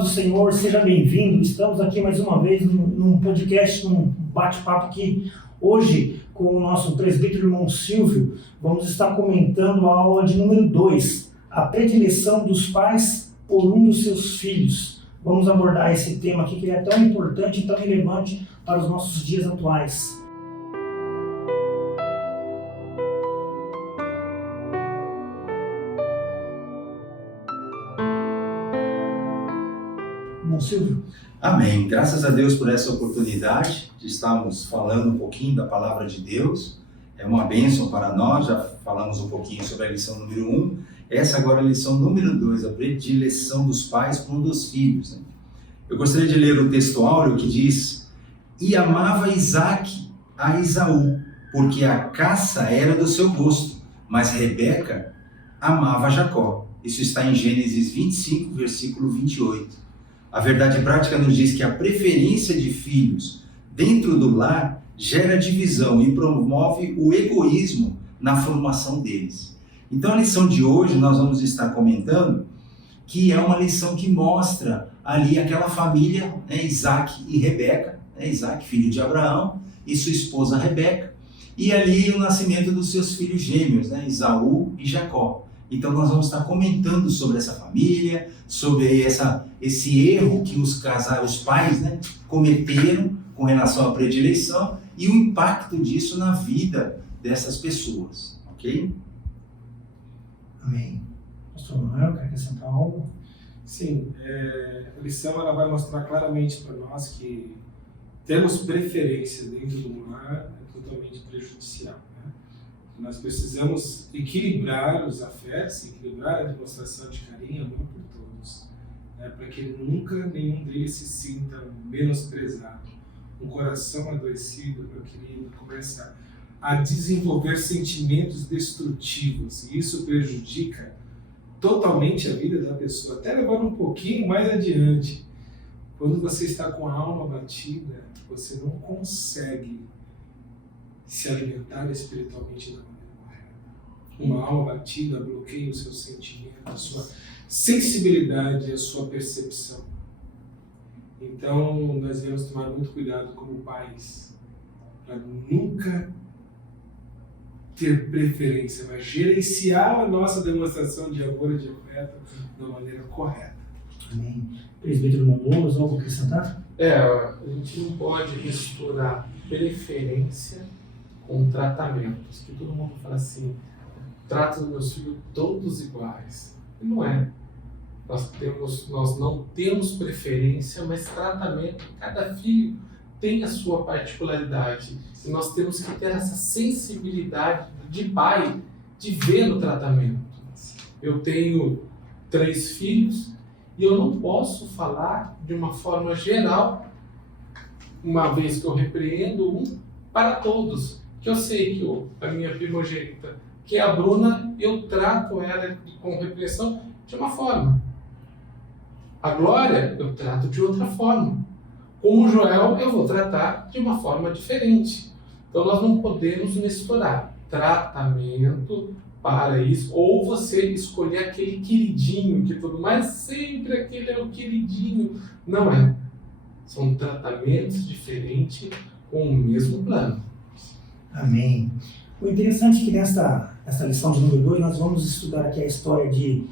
paz do Senhor, seja bem-vindo. Estamos aqui mais uma vez num podcast, num bate-papo aqui. Hoje, com o nosso presbítero irmão Silvio, vamos estar comentando a aula de número 2, a predileção dos pais por um dos seus filhos. Vamos abordar esse tema aqui que é tão importante e tão relevante para os nossos dias atuais. Irmão Silvio. Amém. Graças a Deus por essa oportunidade de estarmos falando um pouquinho da Palavra de Deus. É uma bênção para nós, já falamos um pouquinho sobre a lição número 1. Essa agora é a lição número 2, a predileção dos pais por um dos filhos. Eu gostaria de ler o texto áureo que diz: E amava Isaque a Esaú, porque a caça era do seu gosto, mas Rebeca amava Jacó. Isso está em Gênesis 25, versículo 28. A verdade prática nos diz que a preferência de filhos dentro do lar gera divisão e promove o egoísmo na formação deles. Então a lição de hoje nós vamos estar comentando que é uma lição que mostra ali aquela família, Isaque e Rebeca, Isaque, filho de Abraão, e sua esposa Rebeca, e ali o nascimento dos seus filhos gêmeos, Esaú e Jacó. Então nós vamos estar comentando sobre essa família, sobre esse erro que os pais cometeram com relação à predileção e o impacto disso na vida dessas pessoas, ok? Amém. Pastor Manuel, quer acrescentar algo? Sim, a lição ela vai mostrar claramente para nós que termos preferência dentro do lar é totalmente prejudicial. Nós precisamos equilibrar os afetos, equilibrar a demonstração de carinho, amor por todos, para que nunca nenhum deles se sinta menosprezado. Um coração adoecido, meu querido, começa a desenvolver sentimentos destrutivos e isso prejudica totalmente a vida da pessoa, até levando um pouquinho mais adiante. Quando você está com a alma abatida, você não consegue se alimentar espiritualmente da maneira correta. Uma alma abatida bloqueia o seu sentimento, a sua sensibilidade, a sua percepção. Então, nós devemos tomar muito cuidado como pais, para nunca ter preferência, mas gerenciar a nossa demonstração de amor e de afeto da maneira correta. Amém. Presbítero Mondolas, algo a acrescentar? A gente não pode misturar preferência com tratamentos, que todo mundo fala assim, trato os meus filhos todos iguais. E não é. Nós não temos preferência, mas tratamento. Cada filho tem a sua particularidade. E nós temos que ter essa sensibilidade de pai, de ver no tratamento. Eu tenho 3 filhos e eu não posso falar de uma forma geral, uma vez que eu repreendo um, para todos. Que eu sei que a minha primogênita, que é a Bruna, eu trato ela com repreensão de uma forma. A Glória, eu trato de outra forma. Com o Joel, eu vou tratar de uma forma diferente. Então, nós não podemos misturar tratamento para isso, ou você escolher aquele queridinho, que tudo mais, sempre aquele é o queridinho. Não é. São tratamentos diferentes com o mesmo plano. Amém. O interessante é que nesta lição de número 2, nós vamos estudar aqui a história de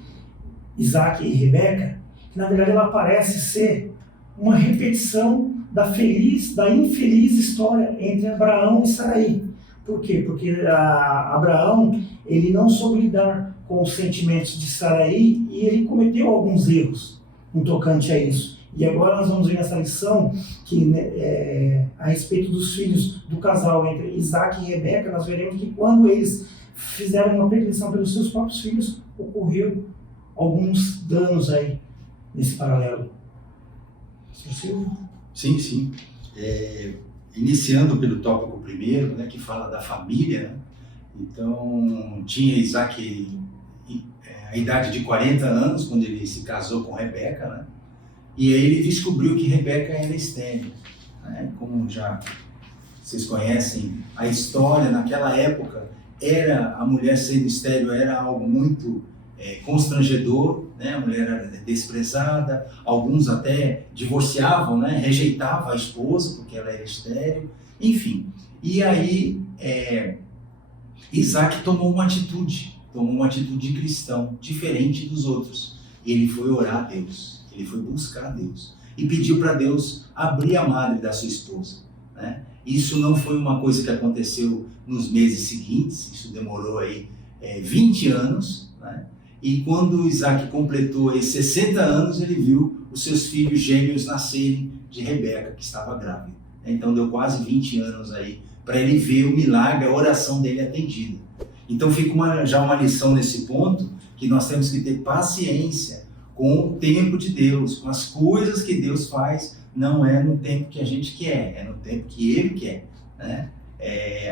Isaque e Rebeca, que na verdade ela parece ser uma repetição da infeliz história entre Abraão e Saraí. Por quê? Porque Abraão ele não soube lidar com os sentimentos de Saraí e ele cometeu alguns erros no tocante a isso. E agora nós vamos ver nessa lição que a respeito dos filhos do casal entre Isaque e Rebeca, nós veremos que quando eles fizeram uma predileção pelos seus próprios filhos, ocorreu alguns danos aí nesse paralelo. Sr. Silvio? Sim. Iniciando pelo tópico primeiro, que fala da família, Então, tinha Isaque a idade de 40 anos, quando ele se casou com Rebeca, E aí ele descobriu que Rebeca era estéril, Como já vocês conhecem a história, naquela época, a mulher sendo estéril era algo muito constrangedor, né? A mulher era desprezada, alguns até divorciavam, né? Rejeitavam a esposa porque ela era estéril, enfim. E aí Isaac tomou uma atitude de cristão, diferente dos outros. Ele foi orar a Deus, ele foi buscar a Deus e pediu para Deus abrir a madre da sua esposa, né? Isso não foi uma coisa que aconteceu nos meses seguintes, isso demorou aí 20 anos, né? E quando Isaac completou aí 60 anos, ele viu os seus filhos gêmeos nascerem de Rebeca, que estava grávida. Então deu quase 20 anos aí para ele ver o milagre, a oração dele atendida. Então fica já uma lição nesse ponto, que nós temos que ter paciência com o tempo de Deus, com as coisas que Deus faz, não é no tempo que a gente quer, é no tempo que Ele quer, né?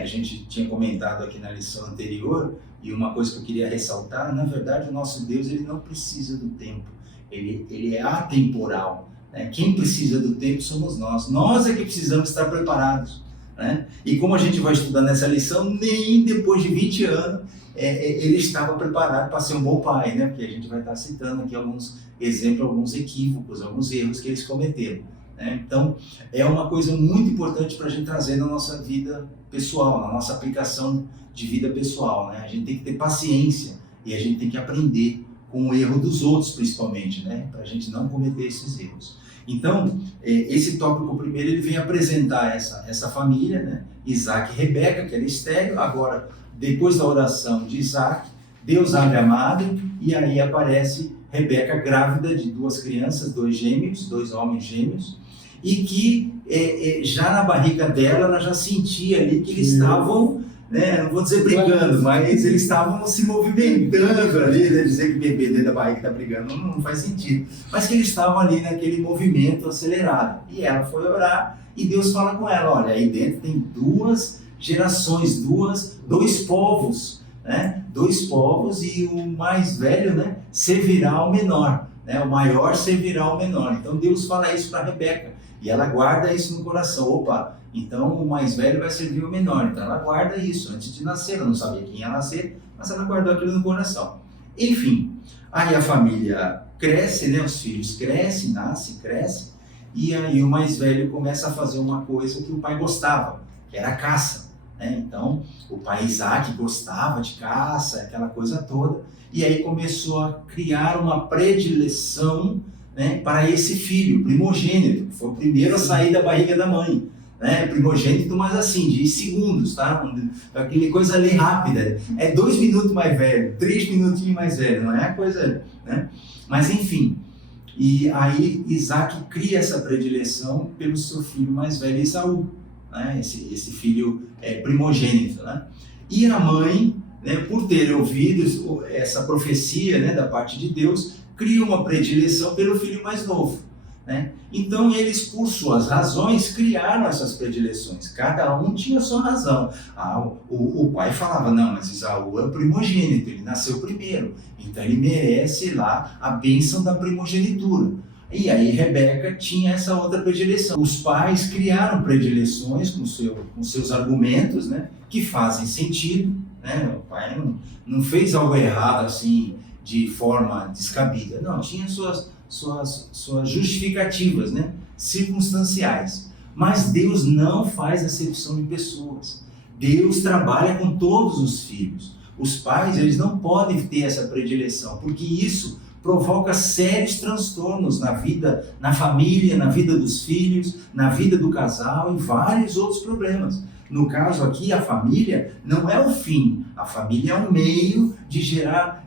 A gente tinha comentado aqui na lição anterior, e uma coisa que eu queria ressaltar, na verdade o nosso Deus ele não precisa do tempo, ele é atemporal, né? Quem precisa do tempo somos nós é que precisamos estar preparados, né? E como a gente vai estudar nessa lição, nem depois de 20 anos ele estava preparado para ser um bom pai, né? Porque a gente vai estar citando aqui alguns exemplos, alguns equívocos, alguns erros que eles cometeram, né? Então é uma coisa muito importante para a gente trazer na nossa vida pessoal, na nossa aplicação de vida pessoal, né? A gente tem que ter paciência e a gente tem que aprender com o erro dos outros, principalmente, né? Para a gente não cometer esses erros. Então, esse tópico primeiro, ele vem apresentar essa família, né? Isaac e Rebeca, que era estéril. Agora, depois da oração de Isaac, Deus abre a madre e aí aparece Rebeca grávida de 2 crianças, 2 gêmeos, 2 homens gêmeos, e que já na barriga dela, ela já sentia ali que eles estavam, né, não vou dizer brigando, mas eles estavam se movimentando ali, né, dizer que bebê dentro da barriga está brigando, não faz sentido, mas que eles estavam ali naquele movimento acelerado. E ela foi orar e Deus fala com ela, olha, aí dentro tem 2 gerações, 2 povos, né, 2 povos, e o mais velho, né, servirá ao menor, né, o maior servirá ao menor. Então Deus fala isso para Rebeca e ela guarda isso no coração. Opa, então o mais velho vai servir o menor. Então ela guarda isso antes de nascer. Ela não sabia quem ia nascer, mas ela guardou aquilo no coração. Enfim, aí a família cresce, né, os filhos crescem, nascem, crescem, e aí o mais velho começa a fazer uma coisa que o pai gostava, que era a caça, né? Então o pai Isaac gostava de caça, aquela coisa toda, e aí começou a criar uma predileção, né, para esse filho primogênito, que foi o primeiro a sair da barriga da mãe, né? Primogênito, mas assim, de segundos, tá? Aquele coisa ali rápida, 2 minutos mais velho, 3 minutinhos mais velho, não é a coisa, né? Mas enfim, e aí Isaac cria essa predileção pelo seu filho mais velho, Esaú, né? Esse filho primogênito, né? E a mãe, né, por ter ouvido essa profecia, né, da parte de Deus, cria uma predileção pelo filho mais novo, né? Então eles, por suas razões, criaram essas predileções. Cada um tinha a sua razão. O pai falava, não, mas Esaú é o primogênito, ele nasceu primeiro, então ele merece lá a bênção da primogenitura. E aí Rebeca tinha essa outra predileção. Os pais criaram predileções com seus argumentos, né, que fazem sentido, né? O pai não fez algo errado assim de forma descabida, não, tinha suas justificativas, né, circunstanciais. Mas Deus não faz acepção de pessoas. Deus trabalha com todos os filhos. Os pais, eles não podem ter essa predileção, porque isso provoca sérios transtornos na vida, na família, na vida dos filhos, na vida do casal e vários outros problemas. No caso aqui, a família não é o fim, a família é um meio de gerar,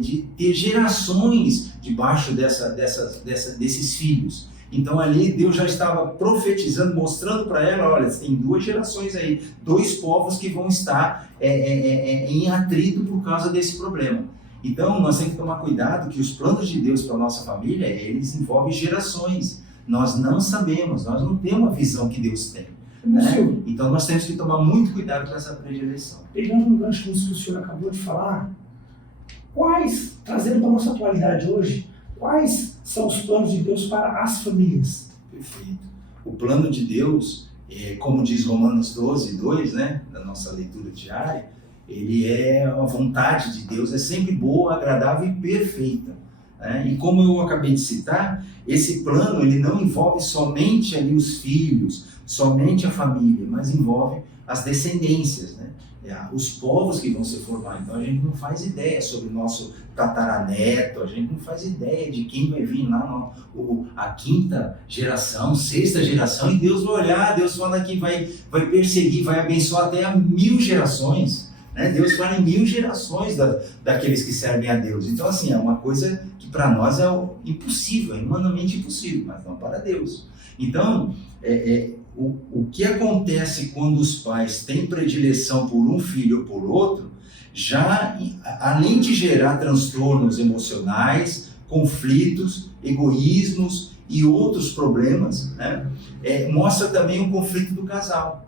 de ter gerações debaixo desses filhos. Então ali Deus já estava profetizando, mostrando para ela, olha, tem 2 gerações aí, 2 povos que vão estar em atrito por causa desse problema. Então nós temos que tomar cuidado que os planos de Deus para a nossa família, eles envolvem gerações. Nós não sabemos, nós não temos a visão que Deus tem. Né? Então nós temos que tomar muito cuidado com essa predileção. Pegando um gancho nisso que o senhor acabou de falar, trazendo para a nossa atualidade hoje, quais são os planos de Deus para as famílias? Perfeito. O plano de Deus, como diz Romanos 12, 2, né, da nossa leitura diária, ele é a vontade de Deus, é sempre boa, agradável e perfeita. Né? E como eu acabei de citar, esse plano ele não envolve somente ali os filhos, somente a família, mas envolve as descendências, né? Os povos que vão se formar. Então a gente não faz ideia sobre o nosso tataraneto, a gente não faz ideia de quem vai vir lá, a quinta geração, sexta geração, e Deus vai olhar, Deus fala que vai perseguir, vai abençoar até a 1000 gerações. Né? Deus fala em 1000 gerações daqueles que servem a Deus. Então, assim, é uma coisa que para nós é impossível, é humanamente impossível, mas não para Deus. Então, o que acontece quando os pais têm predileção por um filho ou por outro, já, além de gerar transtornos emocionais, conflitos, egoísmos e outros problemas, né? Mostra também o conflito do casal.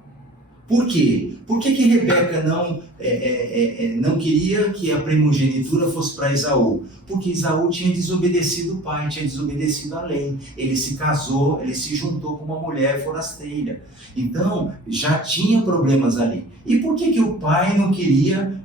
Por quê? Por que Rebeca não queria que a primogenitura fosse para Esaú? Porque Esaú tinha desobedecido o pai, tinha desobedecido a lei. Ele se casou, ele se juntou com uma mulher forasteira. Então, já tinha problemas ali. E por que o pai não queria,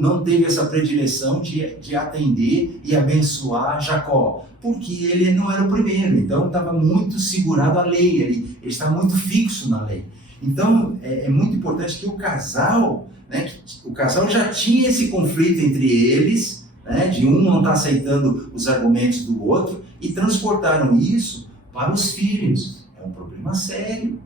não teve essa predileção de atender e abençoar Jacó? Porque ele não era o primeiro, então estava muito segurado à lei, ele estava muito fixo na lei. Então, é muito importante que o casal, né, o casal já tinha esse conflito entre eles, né, de um não estar aceitando os argumentos do outro, e transportaram isso para os filhos. É um problema sério.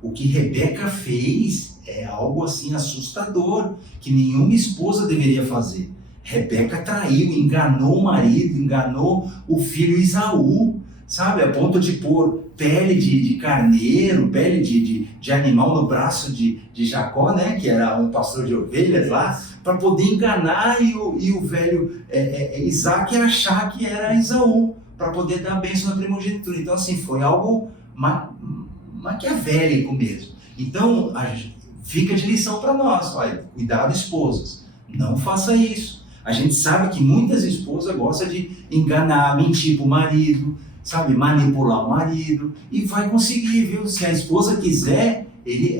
O que Rebeca fez é algo assim assustador, que nenhuma esposa deveria fazer. Rebeca traiu, enganou o marido, enganou o filho Esaú, sabe, a ponto de pôr pele de carneiro, pele de animal no braço de Jacó, né, que era um pastor de ovelhas lá, para poder enganar e o velho Isaac achar que era Esaú, para poder dar a bênção na primogenitura. Então, assim, foi algo maquiavélico mesmo. Então, fica de lição para nós, olha, cuidado, esposas, não faça isso. A gente sabe que muitas esposas gostam de enganar, mentir para o marido, sabe, manipular o marido, e vai conseguir, viu? Se a esposa quiser,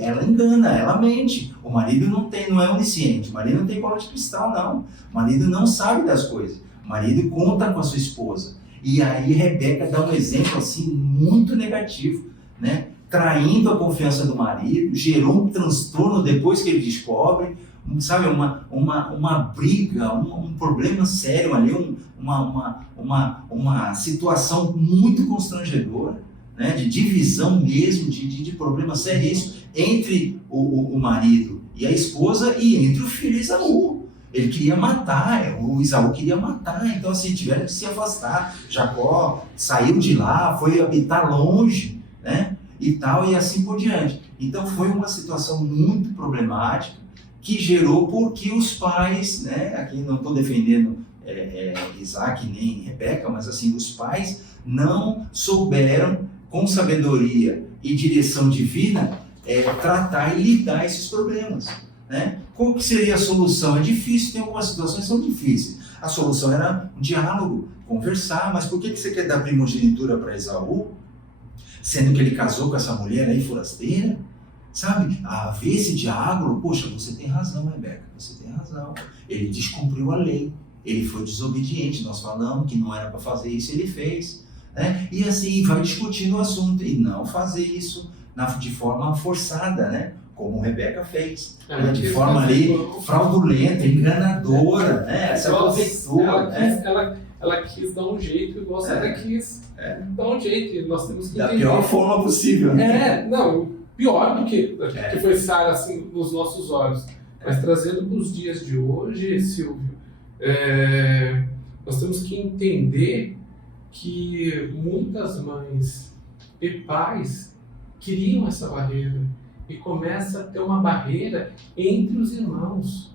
ela engana, ela mente. O marido não é onisciente, o marido não tem bola de cristal, não. O marido não sabe das coisas. O marido conta com a sua esposa. E aí Rebeca dá um exemplo assim muito negativo, né? Traindo a confiança do marido, gerou um transtorno depois que ele descobre, sabe, uma briga, um problema sério ali, uma situação muito constrangedora, né, de divisão mesmo, de problemas sérios entre o marido e a esposa e entre o filho Esaú. Ele queria matar, o Esaú queria matar, então assim, tiveram que se afastar. Jacó saiu de lá, foi habitar longe, né, e tal, e assim por diante. Então foi uma situação muito problemática, que gerou porque os pais, né, aqui não estou defendendo Isaac nem Rebeca, mas assim, os pais não souberam, com sabedoria e direção divina, tratar e lidar esses problemas, né? Qual que seria a solução? É difícil, tem algumas situações que são difíceis. A solução era um diálogo, conversar, mas por que você quer dar primogenitura para Esaú, sendo que ele casou com essa mulher aí forasteira? Sabe, haver esse diálogo, poxa, você tem razão, Rebeca, você tem razão. Ele descumpriu a lei, ele foi desobediente, nós falamos que não era para fazer isso, ele fez. Né? E assim, vai discutindo o assunto, e não fazer isso de forma forçada, né? Como Rebeca fez, de forma ali fraudulenta, enganadora, né? Essa aproveitou, né? Ela quis dar um jeito, igual você quis dar um jeito, e nós temos que entender. Da pior forma possível, né? Não, pior do que foi Sara, assim, nos nossos olhos. Mas trazendo para os dias de hoje, Silvio, nós temos que entender que muitas mães e pais criam essa barreira e começa a ter uma barreira entre os irmãos.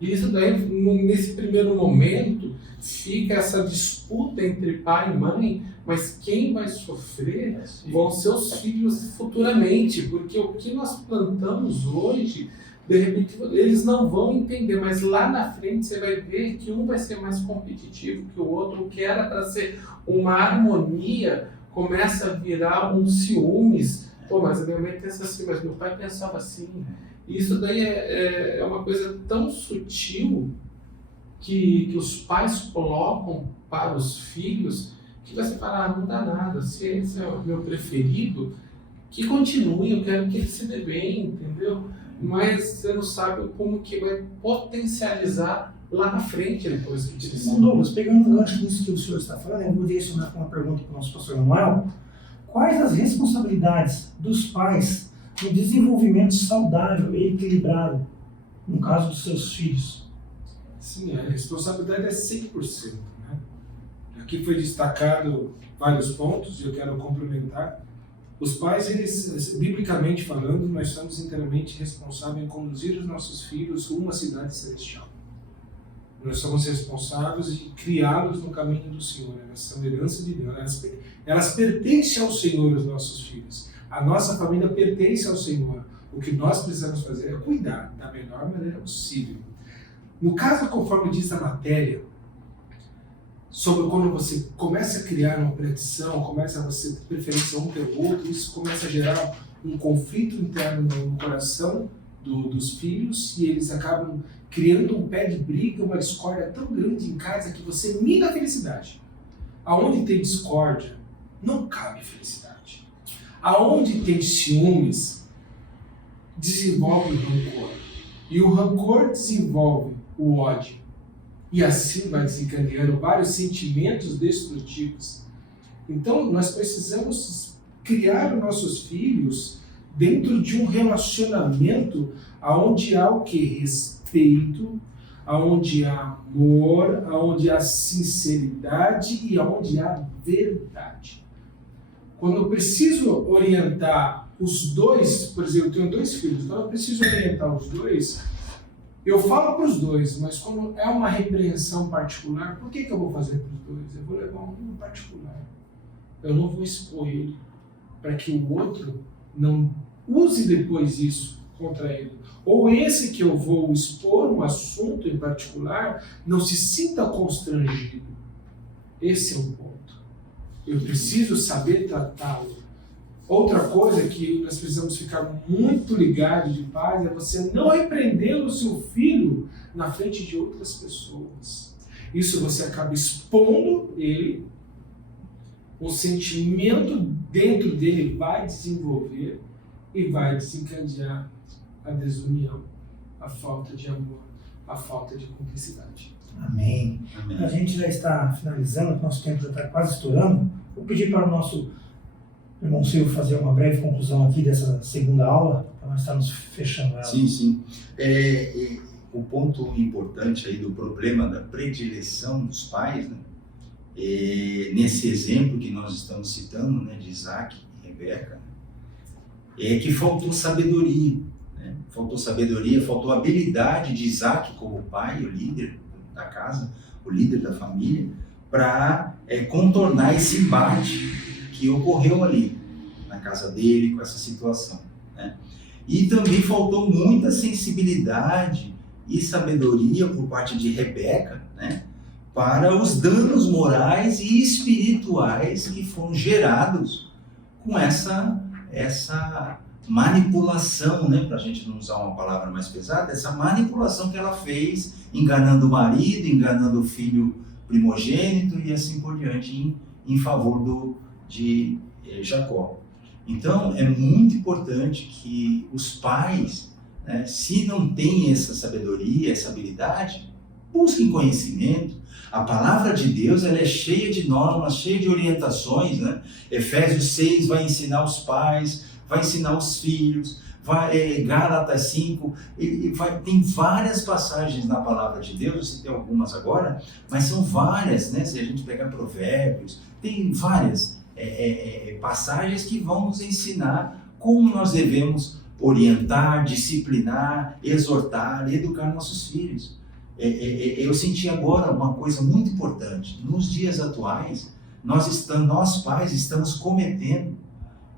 E isso daí, nesse primeiro momento, fica essa disputa entre pai e mãe, mas quem vai sofrer vão ser os filhos futuramente, porque o que nós plantamos hoje, de repente, eles não vão entender, mas lá na frente você vai ver que um vai ser mais competitivo que o outro, o que era para ser uma harmonia, começa a virar um ciúmes. Pô, mas a minha mãe pensa assim, mas meu pai pensava assim. E isso daí é uma coisa tão sutil que os pais colocam para os filhos, que você fala, não dá nada, se esse é o meu preferido, que continue, eu quero que ele se dê bem, entendeu? Mas você não sabe como que vai potencializar lá na frente depois que te Bom, Douglas, pegando um gancho nisso que o senhor está falando, eu vou direcionar com uma pergunta para o nosso pastor Manuel. Quais as responsabilidades dos pais no desenvolvimento saudável e equilibrado, no caso dos seus filhos? Sim, a responsabilidade é 100%. Né? Aqui foi destacado vários pontos e eu quero complementar. Os pais, eles, biblicamente falando, nós somos inteiramente responsáveis em conduzir os nossos filhos rumo à cidade celestial. Nós somos responsáveis em criá-los no caminho do Senhor. Elas são herança de Deus. Elas pertencem ao Senhor, os nossos filhos. A nossa família pertence ao Senhor. O que nós precisamos fazer é cuidar da melhor maneira possível. No caso, conforme diz a matéria, sobre quando você começa a criar uma predição, começa a você ter preferência um pelo outro, isso começa a gerar um conflito interno no coração dos filhos, e eles acabam criando um pé de briga, uma discórdia tão grande em casa que você mina a felicidade. Aonde tem discórdia, não cabe felicidade. Aonde tem ciúmes, desenvolve o rancor. E o rancor desenvolve o ódio. E assim vai desencadeando vários sentimentos destrutivos. Então, nós precisamos criar os nossos filhos dentro de um relacionamento onde há o quê? Respeito, onde há amor, onde há sinceridade e onde há verdade. Quando eu preciso orientar os dois, por exemplo, eu tenho 2 filhos, então eu preciso orientar os dois, eu falo para os dois, mas quando é uma repreensão particular, por que eu vou fazer para os dois? Eu vou levar um particular. Eu não vou expor ele, para que o outro não use depois isso contra ele. Ou esse que eu vou expor um assunto em particular, não se sinta constrangido. Esse é um ponto. Eu preciso saber tratá-lo. Outra coisa que nós precisamos ficar muito ligados de paz é você não repreender o seu filho na frente de outras pessoas. Isso você acaba expondo ele, um sentimento dentro dele vai desenvolver e vai desencadear a desunião, a falta de amor, a falta de cumplicidade. Amém. Amém. A gente já está finalizando, nosso tempo já está quase estourando. Vou pedir para o nosso irmão Silvio fazer uma breve conclusão aqui dessa segunda aula, para nós estarmos fechando ela. Sim. O ponto importante aí do problema da predileção dos pais, né? Nesse exemplo que nós estamos citando, né, de Isaac e Rebeca, é que faltou sabedoria, né? Faltou sabedoria, faltou habilidade de Isaac como pai, o líder da casa, o líder da família, para contornar esse embate que ocorreu ali na casa dele com essa situação, né? E também faltou muita sensibilidade e sabedoria por parte de Rebeca, né, para os danos morais e espirituais que foram gerados com essa manipulação, né, para a gente não usar uma palavra mais pesada, essa manipulação que ela fez, enganando o marido, enganando o filho primogênito e assim por diante, em favor de Jacó. Então, é muito importante que os pais, né, se não têm essa sabedoria, essa habilidade, busquem conhecimento. A palavra de Deus, ela é cheia de normas, cheia de orientações, né? Efésios 6 vai ensinar os pais, vai ensinar os filhos, Gálatas 5, tem várias passagens na palavra de Deus, eu citei algumas agora, mas são várias, né? Se a gente pegar Provérbios, tem várias passagens que vão nos ensinar como nós devemos orientar, disciplinar, exortar, educar nossos filhos. Eu senti agora uma coisa muito importante. Nos dias atuais, nós pais estamos cometendo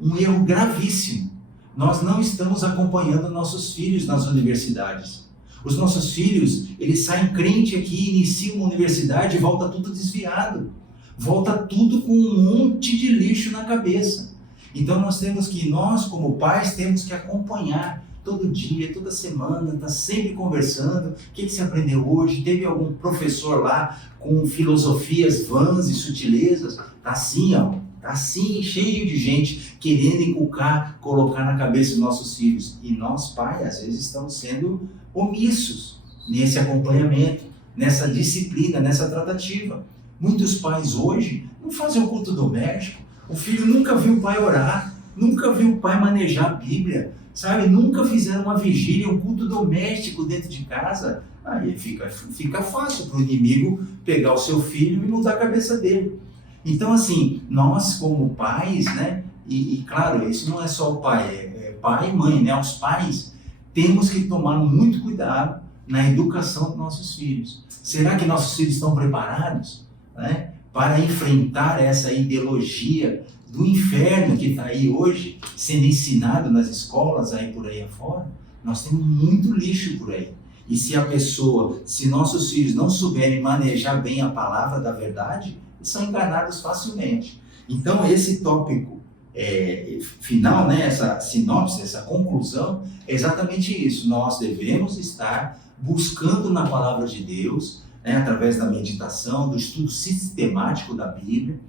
um erro gravíssimo. Nós não estamos acompanhando nossos filhos nas universidades. Os nossos filhos, eles saem crente aqui, iniciam uma universidade e volta tudo desviado. Volta tudo com um monte de lixo na cabeça. Então nós como pais, temos que acompanhar todo dia, toda semana, está sempre conversando. O que você aprendeu hoje? Teve algum professor lá com filosofias vãs e sutilezas? Tá assim, ó. Tá assim, cheio de gente querendo inculcar, colocar na cabeça dos nossos filhos. E nós, pais, às vezes estamos sendo omissos nesse acompanhamento, nessa disciplina, nessa tratativa. Muitos pais hoje não fazem o culto doméstico. O filho nunca viu o pai orar, nunca viu o pai manejar a Bíblia, sabe? Nunca fizeram uma vigília, um culto doméstico dentro de casa. Aí fica fácil para o inimigo pegar o seu filho e mudar a cabeça dele. Então, assim, nós como pais, né? E claro, isso não é só o pai, é pai e mãe, né? Os pais temos que tomar muito cuidado na educação dos nossos filhos. Será que nossos filhos estão preparados, né, para enfrentar essa ideologia do inferno que está aí hoje, sendo ensinado nas escolas, aí por aí afora? Nós temos muito lixo por aí. E se nossos filhos não souberem manejar bem a palavra da verdade, eles são enganados facilmente. Então, esse tópico final, né, essa sinopse, essa conclusão, é exatamente isso. Nós devemos estar buscando na palavra de Deus, né, através da meditação, do estudo sistemático da Bíblia,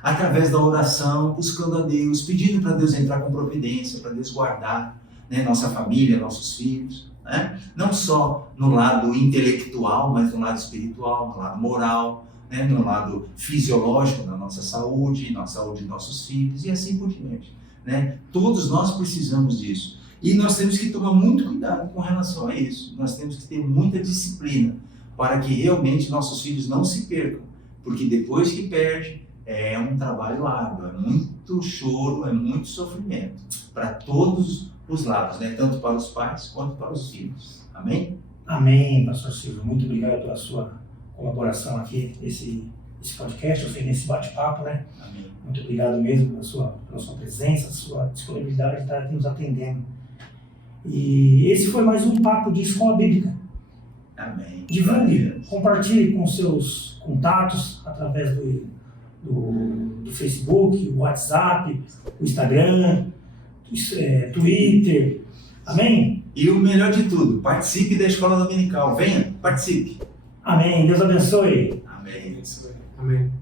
através da oração, buscando a Deus, pedindo para Deus entrar com providência, para Deus guardar, né, nossa família, nossos filhos, né? Não só no lado intelectual, mas no lado espiritual, no lado moral, né, no lado fisiológico, na nossa saúde, na saúde de nossos filhos e assim por diante, né? Todos nós precisamos disso. E nós temos que tomar muito cuidado com relação a isso. Nós temos que ter muita disciplina para que realmente nossos filhos não se percam. Porque depois que perde, é um trabalho árduo, é muito choro, é muito sofrimento. Para todos os lados, né? Tanto para os pais quanto para os filhos. Amém? Amém, pastor Silvio. Muito obrigado pela sua colaboração aqui nesse podcast, ou seja, nesse bate-papo, né? Amém. Muito obrigado mesmo pela sua presença, sua disponibilidade de estar aqui nos atendendo. E esse foi mais um papo de escola bíblica. Amém. Divulgue, compartilhe com seus contatos através do Facebook, o WhatsApp, o Instagram, Twitter. Amém? E o melhor de tudo, participe da escola dominical. Venha, participe. Amém. Deus abençoe. Amém. Isso aí. Amém.